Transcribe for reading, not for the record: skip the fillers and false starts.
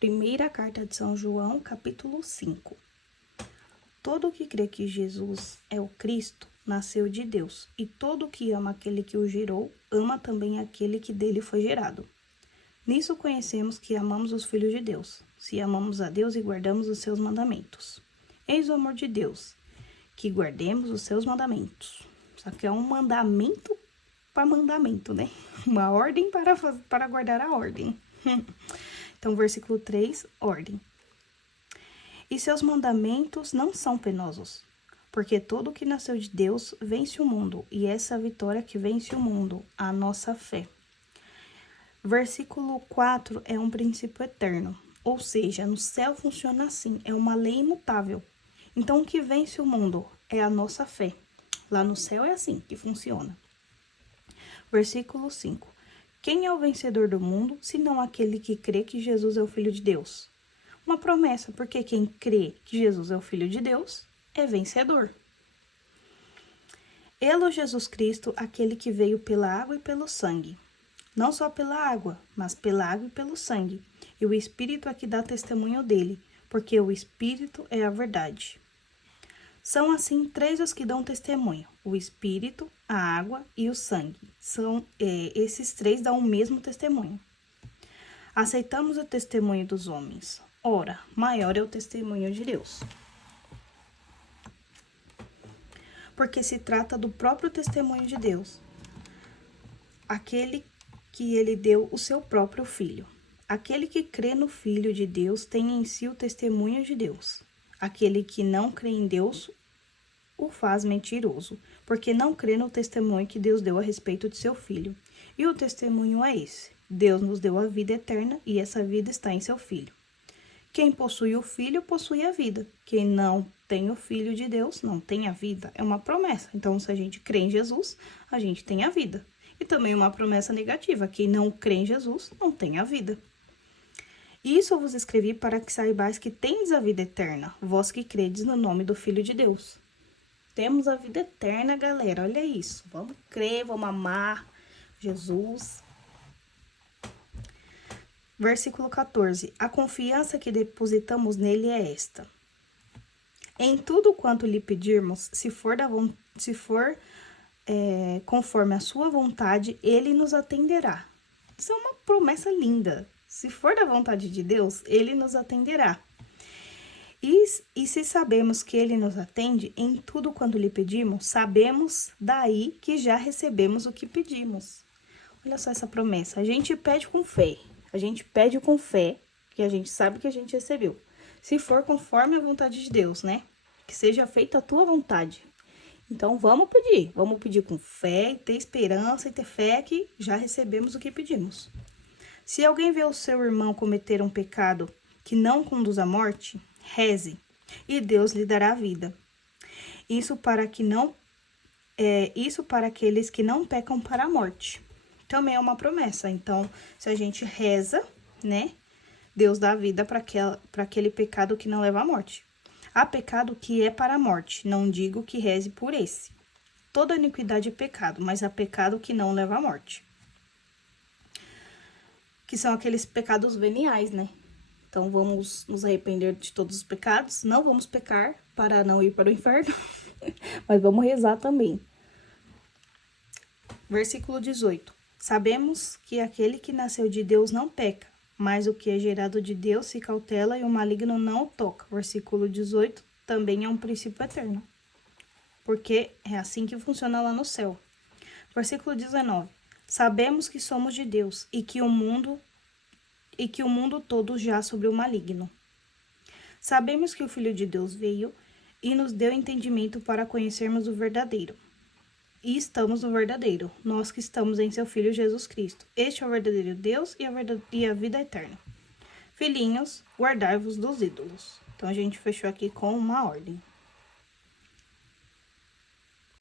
Primeira carta de São João, capítulo 5. Todo o que crê que Jesus é o Cristo, nasceu de Deus, e todo o que ama aquele que o gerou, ama também aquele que dele foi gerado. Nisso conhecemos que amamos os filhos de Deus, se amamos a Deus e guardamos os seus mandamentos. Eis o amor de Deus, que guardemos os seus mandamentos. Só que é um mandamento para mandamento, né? Uma ordem para guardar a ordem. Então, versículo 3, ordem. E seus mandamentos não são penosos, porque todo o que nasceu de Deus vence o mundo, e essa é a vitória que vence o mundo, a nossa fé. Versículo 4 é um princípio eterno, ou seja, no céu funciona assim, é uma lei imutável. Então, o que vence o mundo é a nossa fé. Lá no céu é assim que funciona. Versículo 5. Quem é o vencedor do mundo, senão aquele que crê que Jesus é o Filho de Deus? Uma promessa, porque quem crê que Jesus é o Filho de Deus é vencedor. Ele, Jesus Cristo, aquele que veio pela água e pelo sangue. Não só pela água, mas pela água e pelo sangue. E o Espírito aqui dá testemunho dele, porque o Espírito é a verdade. São assim três os que dão testemunho, o Espírito, a água e o sangue. Esses três dão o mesmo testemunho. Aceitamos o testemunho dos homens. Ora, maior é o testemunho de Deus. Porque se trata do próprio testemunho de Deus, aquele que ele deu o seu próprio Filho. Aquele que crê no Filho de Deus tem em si o testemunho de Deus. Aquele que não crê em Deus o faz mentiroso, porque não crê no testemunho que Deus deu a respeito de seu Filho. E o testemunho é esse: Deus nos deu a vida eterna, e essa vida está em seu Filho. Quem possui o Filho, possui a vida. Quem não tem o Filho de Deus, não tem a vida. É uma promessa. Então, se a gente crê em Jesus, a gente tem a vida. E também uma promessa negativa: quem não crê em Jesus, não tem a vida. Isso eu vos escrevi para que saibais que tendes a vida eterna, vós que credes no nome do Filho de Deus. Temos a vida eterna, galera, olha isso. Vamos crer, vamos amar Jesus. Versículo 14. A confiança que depositamos nele é esta: em tudo quanto lhe pedirmos, se for conforme a sua vontade, ele nos atenderá. Isso é uma promessa linda. Se for da vontade de Deus, ele nos atenderá. E se sabemos que ele nos atende em tudo quanto lhe pedimos, sabemos daí que já recebemos o que pedimos. Olha só essa promessa. A gente pede com fé. A gente pede com fé, que a gente sabe que a gente recebeu. Se for conforme a vontade de Deus, né? Que seja feita a tua vontade. Então, vamos pedir com fé, e ter esperança e ter fé que já recebemos o que pedimos. Se alguém vê o seu irmão cometer um pecado que não conduz à morte, reze, e Deus lhe dará vida. Isso para aqueles que não pecam para a morte. Também é uma promessa. Então, se a gente reza, né, Deus dá vida para aquele pecado que não leva à morte. Há pecado que é para a morte, não digo que reze por esse. Toda iniquidade é pecado, mas há pecado que não leva à morte. Que são aqueles pecados veniais, né? Então, vamos nos arrepender de todos os pecados. Não vamos pecar para não ir para o inferno, mas vamos rezar também. Versículo 18. Sabemos que aquele que nasceu de Deus não peca, mas o que é gerado de Deus se cautela e o maligno não o toca. Versículo 18 também é um princípio eterno, porque é assim que funciona lá no céu. Versículo 19. Sabemos que somos de Deus e que o mundo todo jaz sobre o maligno. Sabemos que o Filho de Deus veio e nos deu entendimento para conhecermos o verdadeiro. E estamos no verdadeiro, nós que estamos em seu Filho Jesus Cristo. Este é o verdadeiro Deus e a vida eterna. Filhinhos, guardai-vos dos ídolos. Então, a gente fechou aqui com uma ordem.